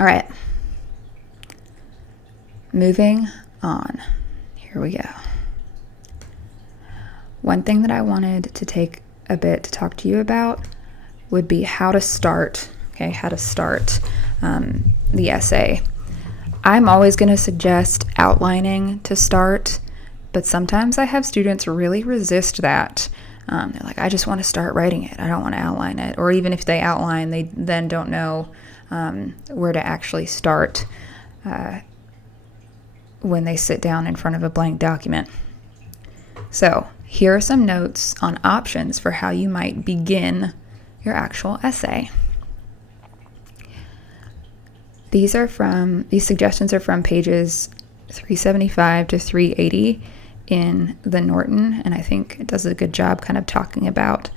All right. Moving on. Here we go. One thing that I wanted to take a bit to talk to you about would be how to start, the essay. I'm always going to suggest outlining to start, but sometimes I have students really resist that. They're like, I just want to start writing it. I don't want to outline it. Or even if they outline, they then don't know where to actually start when they sit down in front of a blank document. So here are some notes on options for how you might begin your actual essay. These suggestions are from pages 375 to 380 in the Norton, and I think it does a good job kind of talking about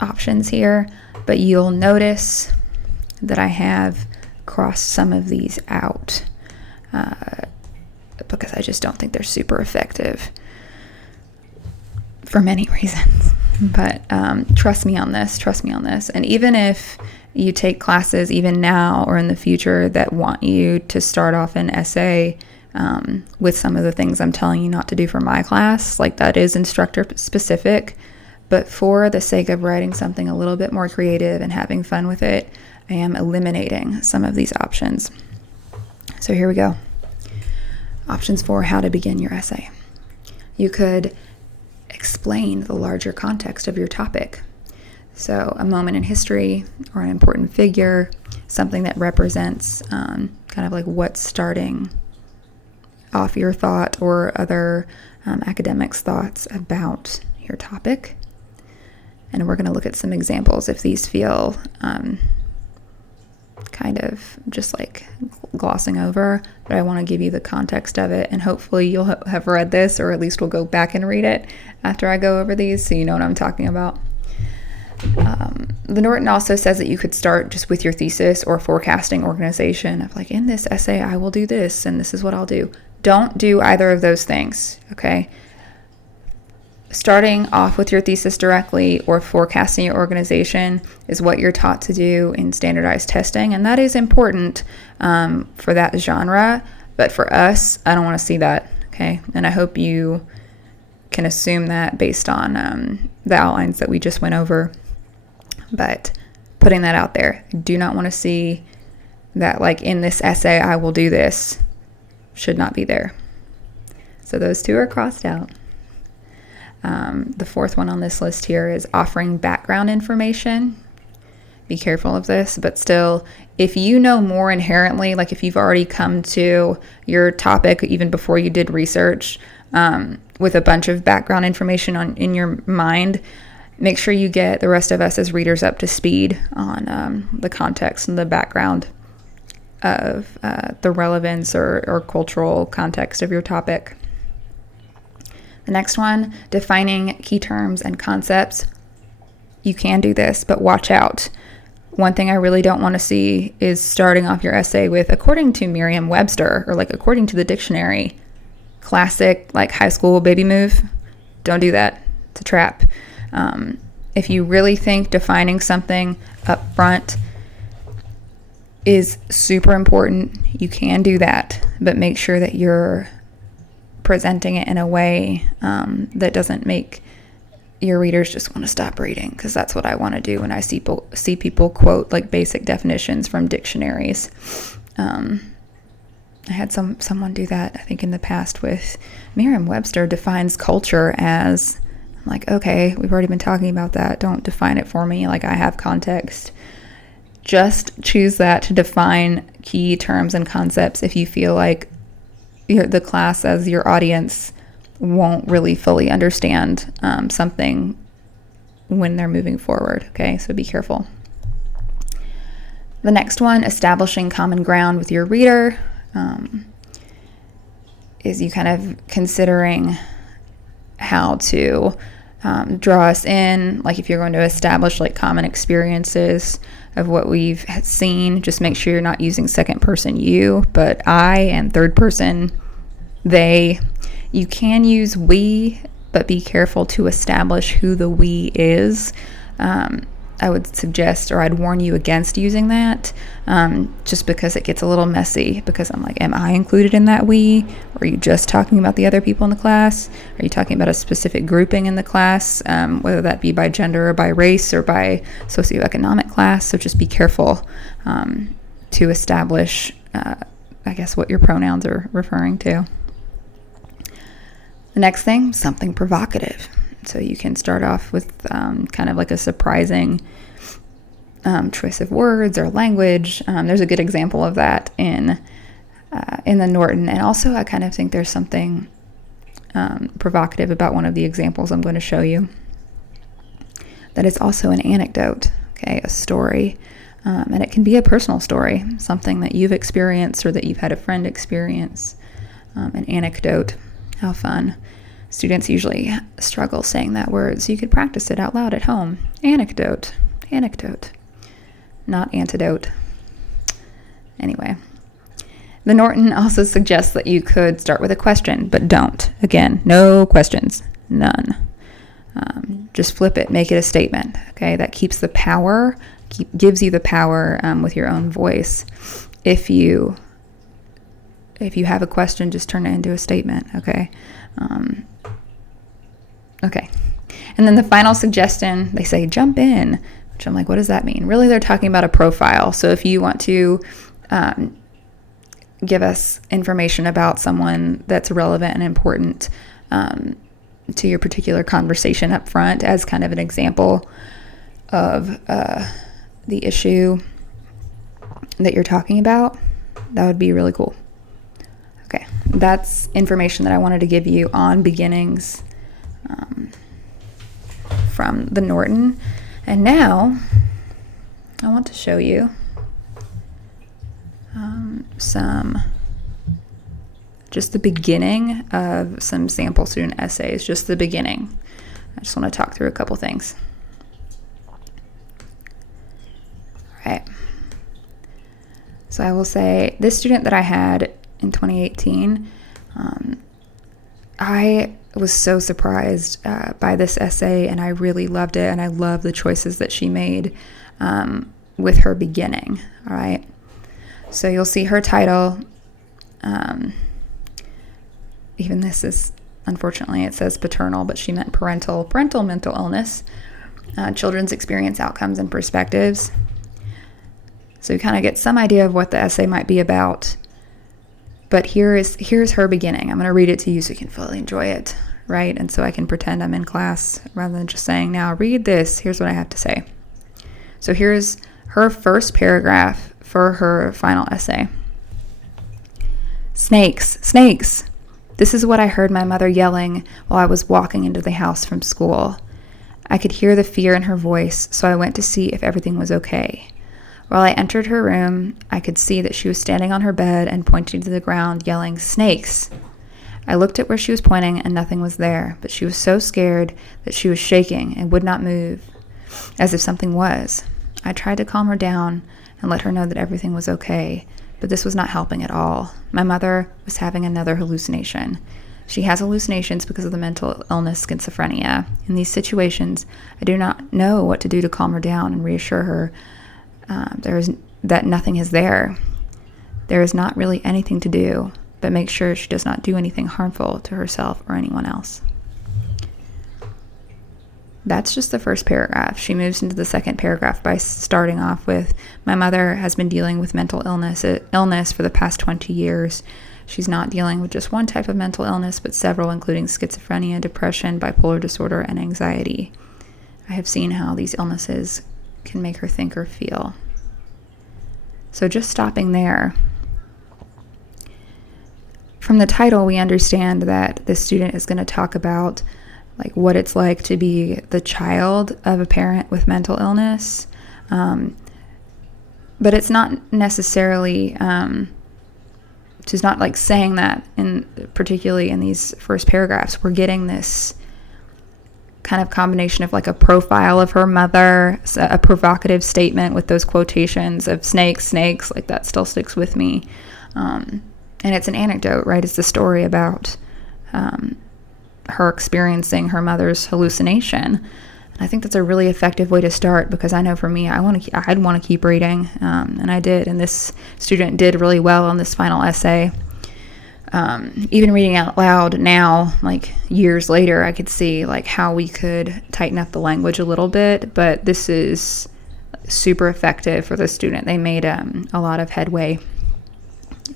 options here, but you'll notice that I have crossed some of these out because I just don't think they're super effective for many reasons. But trust me on this. And even if you take classes even now or in the future that want you to start off an essay with some of the things I'm telling you not to do for my class, like that is instructor specific, but for the sake of writing something a little bit more creative and having fun with it, I am eliminating some of these options. So here we go. Options for how to begin your essay. You could explain the larger context of your topic. So a moment in history or an important figure, something that represents kind of like what's starting off your thought or other academics' thoughts about your topic. And we're going to look at some examples if these feel kind of just like glossing over, but I want to give you the context of it, and hopefully you'll have read this, or at least we'll go back and read it after I go over these so you know what I'm talking about. The Norton also says that you could start just with your thesis or forecasting organization of like, in this essay I will do this and this is what I'll do. Don't do either of those things, okay? Starting off with your thesis directly or forecasting your organization is what you're taught to do in standardized testing, and that is important for that genre, but for us, I don't want to see that, okay? And I hope you can assume that based on the outlines that we just went over, but putting that out there, I do not want to see that like in this essay I will do this, should not be there. So those two are crossed out. The fourth one on this list here is offering background information. Be careful of this, but still, if you know more inherently, like if you've already come to your topic even before you did research with a bunch of background information in your mind, make sure you get the rest of us as readers up to speed on the context and the background of the relevance or cultural context of your topic. The next one, defining key terms and concepts. You can do this, but watch out. One thing I really don't want to see is starting off your essay with, according to Merriam-Webster, or like according to the dictionary, classic like high school baby move. Don't do that. It's a trap. If you really think defining something up front is super important, you can do that, but make sure that you're presenting it in a way that doesn't make your readers just want to stop reading, because that's what I want to do when I see people quote like basic definitions from dictionaries. I had someone do that, I think, in the past with Merriam-Webster defines culture as, I'm like, okay, we've already been talking about that. Don't define it for me. Like, I have context. Just choose that to define key terms and concepts if you feel like the class as your audience won't really fully understand something when they're moving forward, okay? So be careful. The next one, establishing common ground with your reader, is you kind of considering how to draw us in. Like if you're going to establish like common experiences of what we've seen, just make sure you're not using second person you, but I, and third person they. You can use we, but be careful to establish who the we is. I would suggest, or I'd warn you against using that, just because it gets a little messy, because I'm like, am I included in that we? Or are you just talking about the other people in the class? Are you talking about a specific grouping in the class, whether that be by gender or by race or by socioeconomic class? So just be careful to establish, I guess, what your pronouns are referring to. The next thing, something provocative. So you can start off with kind of like a surprising choice of words or language. There's a good example of that in the Norton. And also I kind of think there's something provocative about one of the examples I'm going to show you. That is also an anecdote, okay, a story. And it can be a personal story, something that you've experienced or that you've had a friend experience. An anecdote. How fun. Students usually struggle saying that word, so you could practice it out loud at home. Anecdote. Anecdote. Not antidote. Anyway. The Norton also suggests that you could start with a question, but don't. Again, no questions. None. Just flip it. Make it a statement. Okay, that keeps the power, gives you the power with your own voice. If you have a question, just turn it into a statement, okay? Okay. And then the final suggestion, they say jump in, which I'm like, what does that mean? Really, they're talking about a profile. So if you want to give us information about someone that's relevant and important to your particular conversation up front, as kind of an example of the issue that you're talking about, that would be really cool. Okay, that's information that I wanted to give you on beginnings from the Norton. And now I want to show you just the beginning of some sample student essays, just the beginning. I just want to talk through a couple things. All right. So I will say this student that I had in 2018, I was so surprised by this essay, and I really loved it, and I love the choices that she made with her beginning. All right. So you'll see her title. Even this is, unfortunately, it says paternal, but she meant parental mental illness, children's experience, outcomes, and perspectives. So you kind of get some idea of what the essay might be about. But here's her beginning. I'm going to read it to you so you can fully enjoy it, right? And so I can pretend I'm in class rather than just saying, now read this. Here's what I have to say. So here's her first paragraph for her final essay. Snakes, snakes. This is what I heard my mother yelling while I was walking into the house from school. I could hear the fear in her voice, so I went to see if everything was okay. While I entered her room, I could see that she was standing on her bed and pointing to the ground, yelling, "Snakes!" I looked at where she was pointing, and nothing was there, but she was so scared that she was shaking and would not move, as if something was. I tried to calm her down and let her know that everything was okay, but this was not helping at all. My mother was having another hallucination. She has hallucinations because of the mental illness schizophrenia. In these situations, I do not know what to do to calm her down and reassure her that nothing is there. There is not really anything to do, but make sure she does not do anything harmful to herself or anyone else. That's just the first paragraph. She moves into the second paragraph by starting off with, my mother has been dealing with mental illness for the past 20 years. She's not dealing with just one type of mental illness, but several, including schizophrenia, depression, bipolar disorder, and anxiety. I have seen how these illnesses can make her think or feel. So just stopping there. From the title, we understand that this student is going to talk about like what it's like to be the child of a parent with mental illness. But it's not necessarily, she's not like saying that particularly in these first paragraphs. We're getting this kind of combination of like a profile of her mother, a provocative statement with those quotations of snakes, snakes, like that still sticks with me. And it's an anecdote, right? It's the story about her experiencing her mother's hallucination. I think that's a really effective way to start, because I know for me, I'd want to keep reading, and I did. And this student did really well on this final essay. Even reading out loud now, like years later, I could see like how we could tighten up the language a little bit. But this is super effective for the student. They made a lot of headway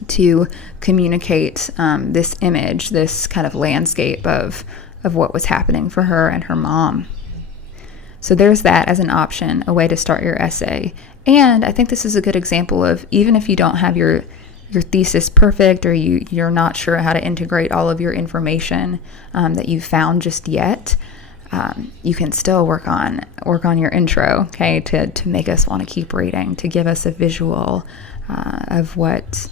to communicate this image, this kind of landscape of what was happening for her and her mom. So there's that as an option, a way to start your essay. And I think this is a good example of, even if you don't have your thesis perfect, or you're not sure how to integrate all of your information that you've found just yet, you can still work on your intro, okay, to make us want to keep reading, to give us a visual of what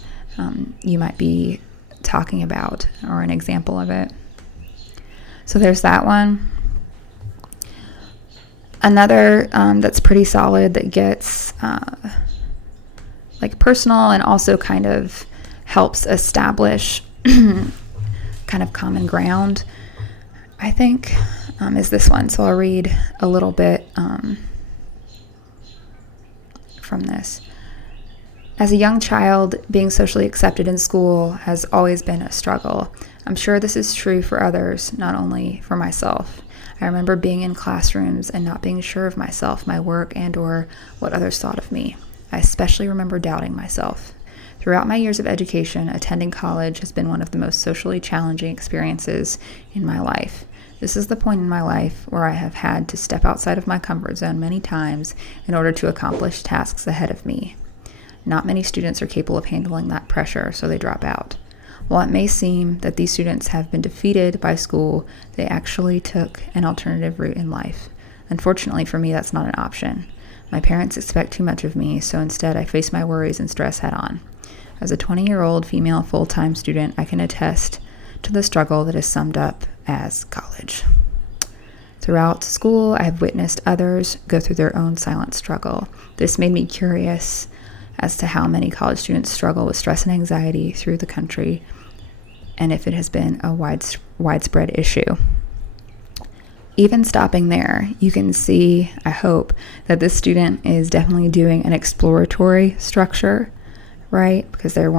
you might be talking about, or an example of it. So there's that one. Another that's pretty solid, that gets like personal and also kind of helps establish kind of common ground, I think, is this one. So I'll read a little bit from this. As a young child, being socially accepted in school has always been a struggle. I'm sure this is true for others, not only for myself. I remember being in classrooms and not being sure of myself, my work, and or what others thought of me. I especially remember doubting myself. Throughout my years of education, attending college has been one of the most socially challenging experiences in my life. This is the point in my life where I have had to step outside of my comfort zone many times in order to accomplish tasks ahead of me. Not many students are capable of handling that pressure, so they drop out. While it may seem that these students have been defeated by school, they actually took an alternative route in life. Unfortunately for me, that's not an option. My parents expect too much of me, so instead I face my worries and stress head on. As a 20-year-old female full-time student, I can attest to the struggle that is summed up as college. Throughout school, I have witnessed others go through their own silent struggle. This made me curious as to how many college students struggle with stress and anxiety through the country, and if it has been a widespread issue. Even stopping there, you can see, I hope, that this student is definitely doing an exploratory structure, right? Because they're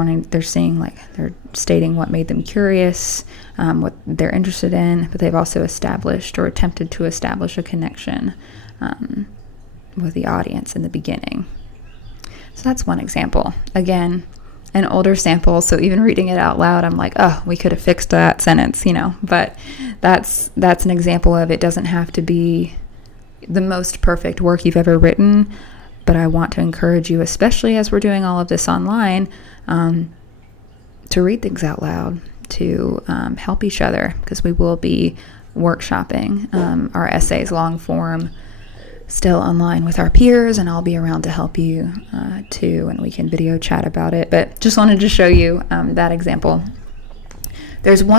stating what made them curious, what they're interested in, but they've also established or attempted to establish a connection with the audience in the beginning. So that's one example. Again, an older sample, so even reading it out loud, I'm like, oh, we could have fixed that sentence, but that's an example of, it doesn't have to be the most perfect work you've ever written, but I want to encourage you, especially as we're doing all of this online, to read things out loud, to help each other, because we will be workshopping our essays long form still online with our peers, and I'll be around to help you too, and we can video chat about it. But just wanted to show you that example. There's one